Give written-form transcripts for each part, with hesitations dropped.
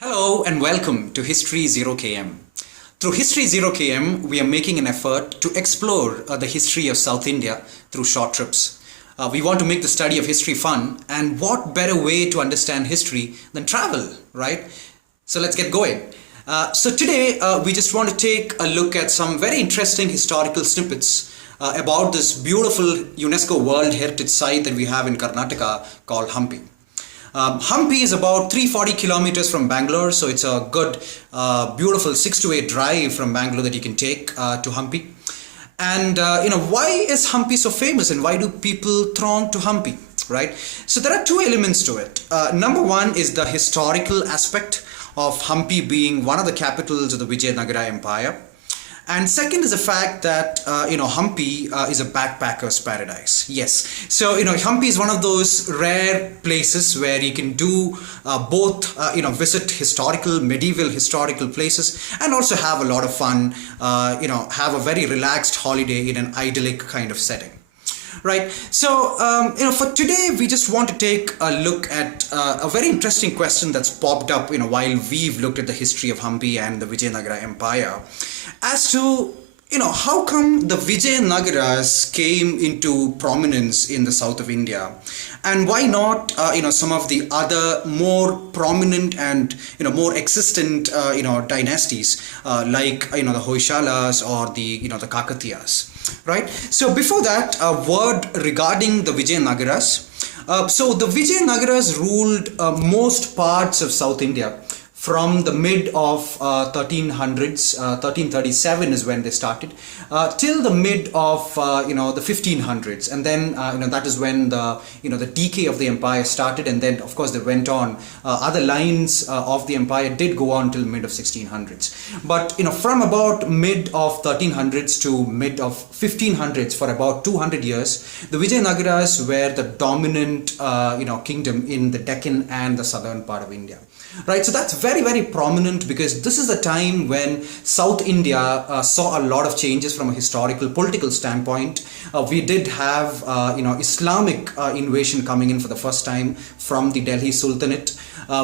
Hello and welcome to History 0km. Through History 0km, we are making an effort to explore the history of South India through short trips. We want to make the study of history fun, and what better way to understand history than travel, right? So let's get going. So today we just want to take a look at some very interesting historical snippets about this beautiful UNESCO World Heritage Site that we have in Karnataka called Hampi. Hampi is about 340 kilometers from Bangalore, so it's a good, beautiful 6 to 8 drive from Bangalore that you can take to Hampi. And why is Hampi so famous, and why do people throng to Hampi, right? So there are two elements to it. Number one is the historical aspect of Hampi being one of the capitals of the Vijayanagara Empire. And second is the fact that, Hampi is a backpacker's paradise. Yes. So, Hampi is one of those rare places where you can do both, visit medieval historical places, and also have a lot of fun, have a very relaxed holiday in an idyllic kind of setting. Right. So, for today, we just want to take a look at a very interesting question that's popped up, while we've looked at the history of Hampi and the Vijayanagara Empire, as to, how come the Vijayanagaras came into prominence in the south of India, and why not, some of the other more prominent and, more existent, dynasties, like, the Hoysalas or the Kakatiyas. Right. So before that, a word regarding the Vijayanagaras. So the Vijayanagaras ruled most parts of South India from the mid of 1300s. 1337 is when they started, till the mid of the 1500s, and then that is when the decay of the empire started, and then of course they went on. Other lines of the empire did go on till mid of 1600s, but from about mid of 1300s to mid of 1500s, for about 200 years, the Vijayanagaras were the dominant kingdom in the Deccan and the southern part of India. Right, so that's very, very prominent, because this is the time when South India saw a lot of changes from a historical, political standpoint. We did have, Islamic invasion coming in for the first time from the Delhi Sultanate.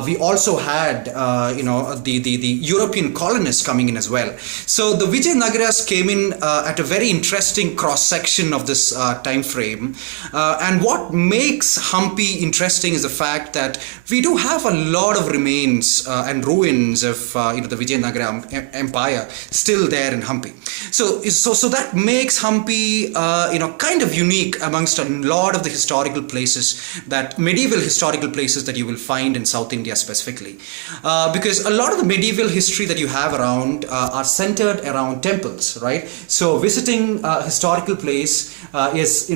We also had, the European colonists coming in as well. So the Vijayanagaras came in at a very interesting cross-section of this time frame. And what makes Hampi interesting is the fact that we do have a lot of remains and ruins of the Vijayanagara Empire still there in Hampi. So that makes Hampi kind of unique amongst a lot of the historical places, that medieval historical places that you will find in South India specifically, because a lot of the medieval history that you have around are centered around temples, right? So visiting a historical place is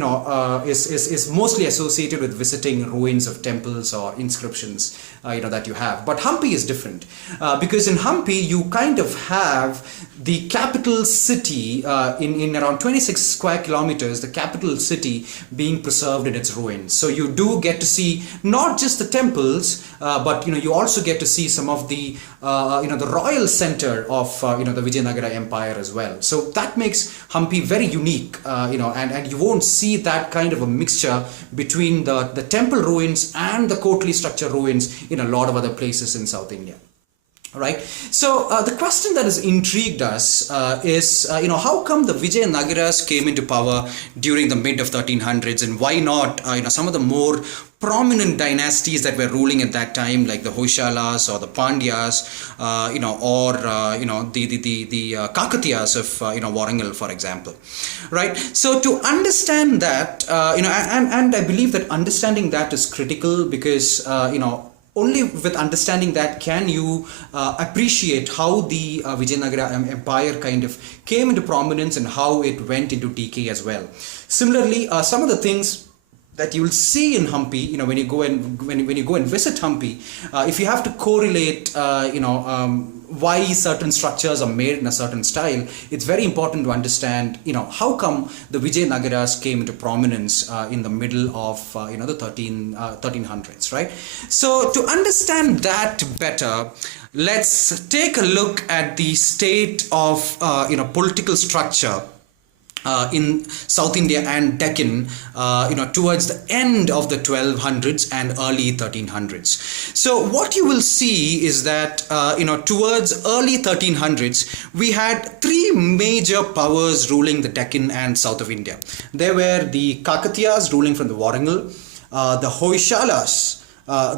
mostly associated with visiting ruins of temples or inscriptions that you have. But Hampi is different, because in Hampi you kind of have the capital city in around 26 square kilometers, the capital city being preserved in its ruins. So you do get to see not just the temples, but you also get to see some of the the royal center of the Vijayanagara Empire as well. So that makes Hampi very unique, and you won't see that kind of a mixture between the temple ruins and the courtly structure ruins in a lot of other places in South India. Right. So the question that has intrigued us is, how come the Vijayanagaras came into power during the mid of 1300s, and why not, some of the more prominent dynasties that were ruling at that time, like the Hoysalas or the Pandyas, or the Kakatiyas of Warangal, for example. Right. So to understand that, and I believe that understanding that is critical, because only with understanding that can you appreciate how the Vijayanagara Empire kind of came into prominence and how it went into decay as well. Similarly, some of the things that you will see in Hampi, when you go and visit Hampi, if you have to correlate, why certain structures are made in a certain style, it's very important to understand, how come the Vijayanagaras came into prominence in the middle of, the 1300s, right? So to understand that better, let's take a look at the state of, political structure in South India and Deccan, towards the end of the 1200s and early 1300s. So what you will see is that, towards early 1300s, we had three major powers ruling the Deccan and south of India. There were the Kakatiyas ruling from the Warangal, the Hoysalas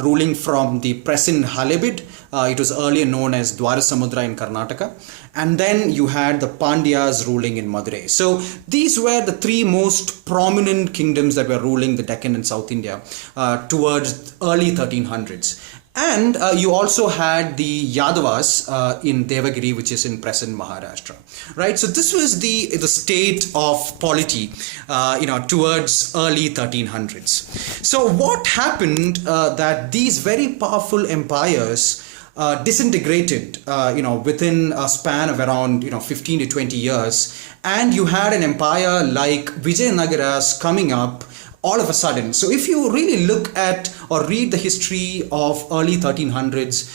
ruling from the present Halebid. It was earlier known as Dwarasamudra in Karnataka. And then you had the Pandyas ruling in Madurai. So these were the three most prominent kingdoms that were ruling the Deccan and South India towards early 1300s. And you also had the Yadavas in Devagiri, which is in present Maharashtra, right? So this was the state of polity, towards early 1300s. So what happened that these very powerful empires disintegrated, within a span of around 15 to 20 years, and you had an empire like Vijayanagaras coming up all of a sudden. So if you really look at or read the history of early 1300s,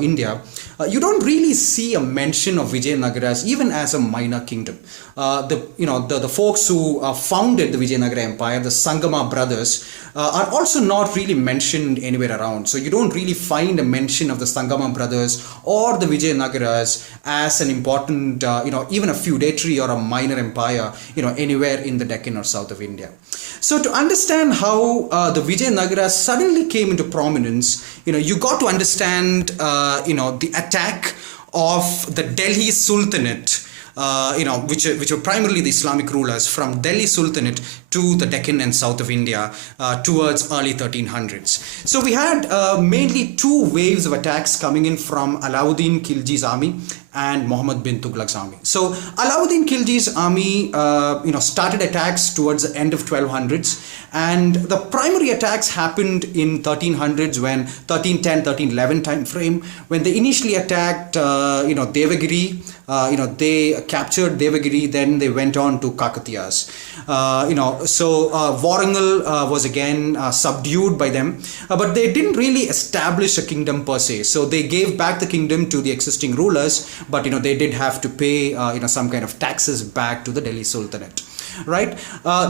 India, you don't really see a mention of Vijayanagaras even as a minor kingdom. The folks who founded the Vijayanagara Empire, the Sangama brothers, are also not really mentioned anywhere around. So you don't really find a mention of the Sangama brothers or the Vijayanagaras as an important, even a feudatory or a minor empire, anywhere in the Deccan or south of India. So to understand how the Vijayanagaras suddenly came into prominence, you got to understand, the attack of the Delhi Sultanate, which were primarily the Islamic rulers from Delhi Sultanate to the Deccan and south of India towards early 1300s. So we had mainly two waves of attacks coming in from Alauddin Khilji's army and Muhammad bin Tughlaq's army. So Alauddin Khilji's army, started attacks towards the end of 1200s, and the primary attacks happened in 1300s, when 1310, 1311 time frame, when they initially attacked, Devagiri. They captured Devagiri, then they went on to Kakatiyas. Warangal was again subdued by them, but they didn't really establish a kingdom per se. So they gave back the kingdom to the existing rulers, but they did have to pay some kind of taxes back to the Delhi Sultanate. Right.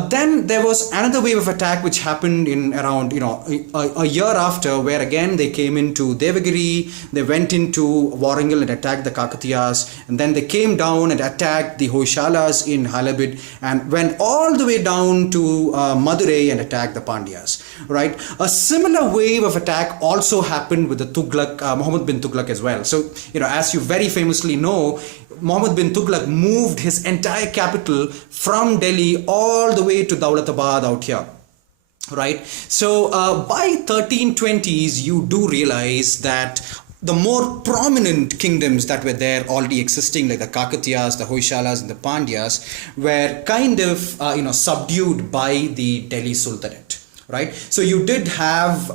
Then there was another wave of attack which happened in around a year after, where again they came into Devagiri, they went into Warangal and attacked the Kakatiyas, and then they came down and attacked the Hoysalas in Halebid and went all the way down to Madurai and attacked the Pandyas. Right. A similar wave of attack also happened with the Tughlaq, Muhammad bin Tughlaq as well. So as you very famously know, Muhammad bin Tughlaq moved his entire capital from Delhi all the way to Daulatabad out here. Right. So by 1320s, you do realize that the more prominent kingdoms that were there already existing, like the Kakatiyas, the Hoysalas, and the Pandyas, were kind of subdued by the Delhi Sultanate. Right. So you did have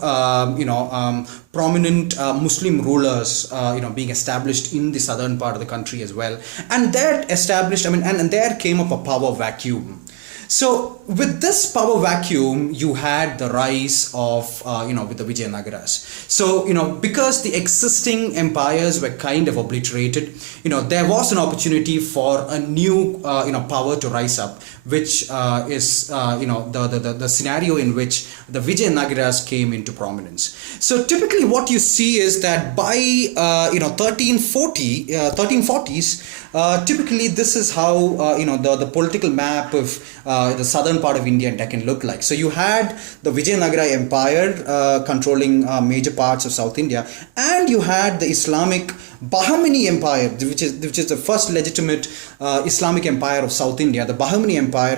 prominent Muslim rulers being established in the southern part of the country as well, and that established, and there came up a power vacuum. So with this power vacuum, you had the rise of, with the Vijayanagaras. So, because the existing empires were kind of obliterated, there was an opportunity for a new, power to rise up, which is, the scenario in which the Vijayanagaras came into prominence. So typically what you see is that by, 1340s, typically this is how, the political map of the southern part of India and Deccan looked like. So you had the Vijayanagara Empire controlling major parts of South India, and you had the Islamic Bahmani Empire, which is the first legitimate Islamic empire of South India. The Bahmani Empire,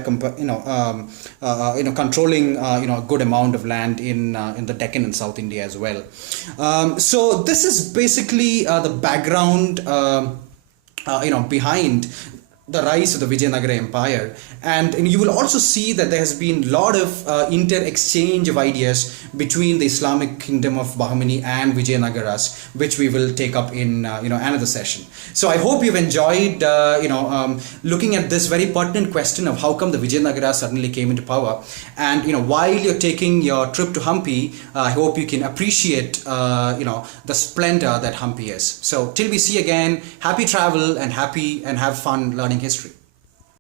controlling a good amount of land in the Deccan and South India as well. So this is basically the background, behind the rise of the Vijayanagara Empire, and you will also see that there has been a lot of inter-exchange of ideas between the Islamic kingdom of Bahmani and Vijayanagaras, which we will take up in another session. So I hope you've enjoyed looking at this very pertinent question of how come the Vijayanagaras suddenly came into power, and while you're taking your trip to Hampi, I hope you can appreciate the splendor that Hampi is. So till we see again, happy travel and have fun learning history.